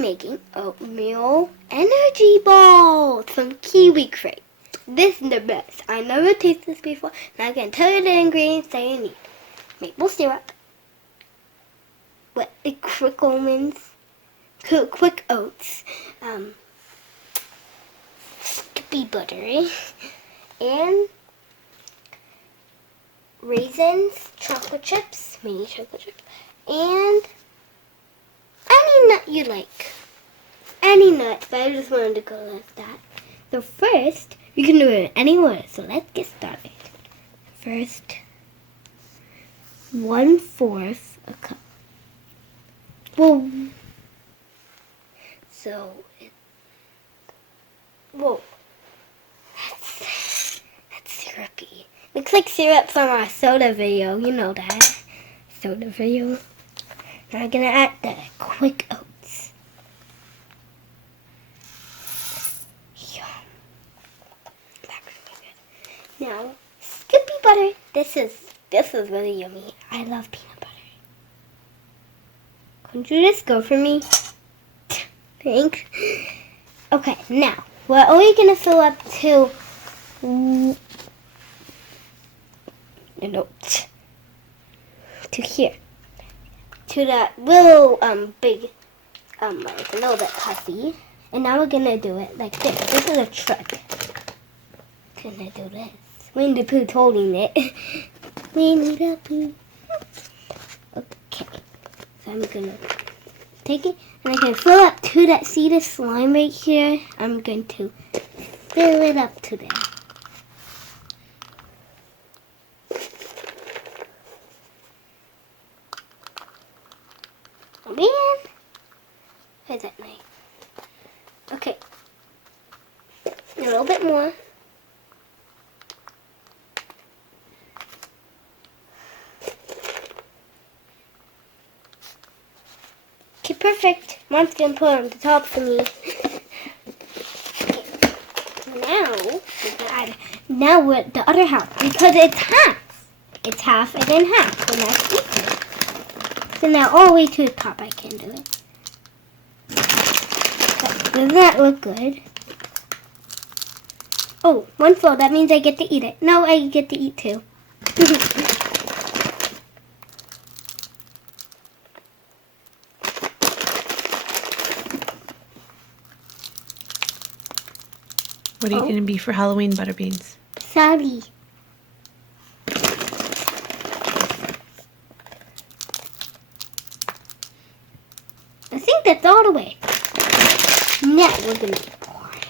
making oatmeal energy balls from Kiwi crate. This is the best. I never tasted this before, and I can tell you the ingredients that you need. Maple syrup, quick almonds, quick oats, Skippy butter, and raisins, chocolate chips, mini chocolate chips, and any nut you like. Any nuts, but I just wanted to go like that. So first, you can do it in any order, so let's get started. First, 1/4 a cup. Whoa. So, whoa. That's syrupy. Looks like syrup from our soda video. You know that. Soda video. Now I'm going to add the quick oats. Yum. That's really good. Now, Skippy butter. This is really yummy. I love peanut butter. Couldn't you just go for me? Thanks. Okay, now, we're only going to fill up to here. To that little big like a little bit puffy. And now we're gonna do it like this. This is a trick. Gonna do this. Winnie the Pooh's holding it. Winnie the Pooh. Okay. So I'm gonna take it and I can fill up to that. See the slime right here? I'm going to fill it up to there. Oh man! Where's that knife? Okay. A little bit more. Okay, perfect. Mom's gonna put it on the top for me. Okay. Now we're at the other half because it's half. It's half and then half, so that's equal. So now all the way to the top I can do it. Does that look good? Oh, one full. That means I get to eat it. No, I get to eat two. What are you going to be for Halloween, ButterBeanz? Sorry. I think that's all the way. Now we're going to pour it.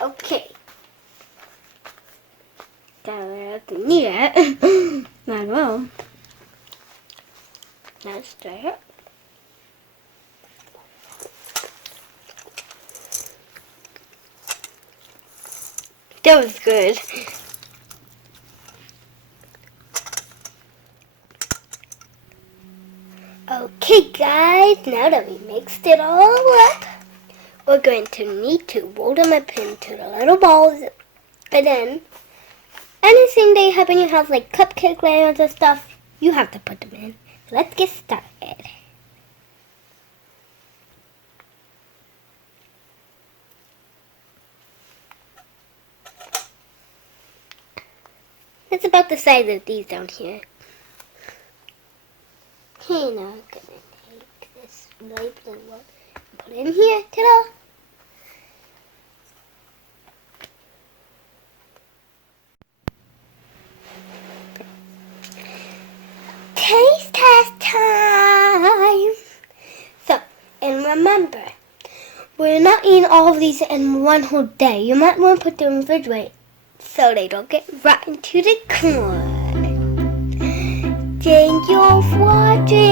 Okay. Gotta need it. Might as well. Now stir it. That was good. Okay guys, now that we mixed it all up, we're going to need to roll them up into the little balls. And then, anything they have in your house, like cupcake layers and stuff, you have to put them in. So let's get started. It's about the size of these down here. Okay, now I'm gonna take this light blue one and put it in here. Ta-da! Taste test time! So, and remember, we're not eating all of these in one whole day. You might want to put them in the refrigerator so they don't get rotten to the core. Thank you all for watching.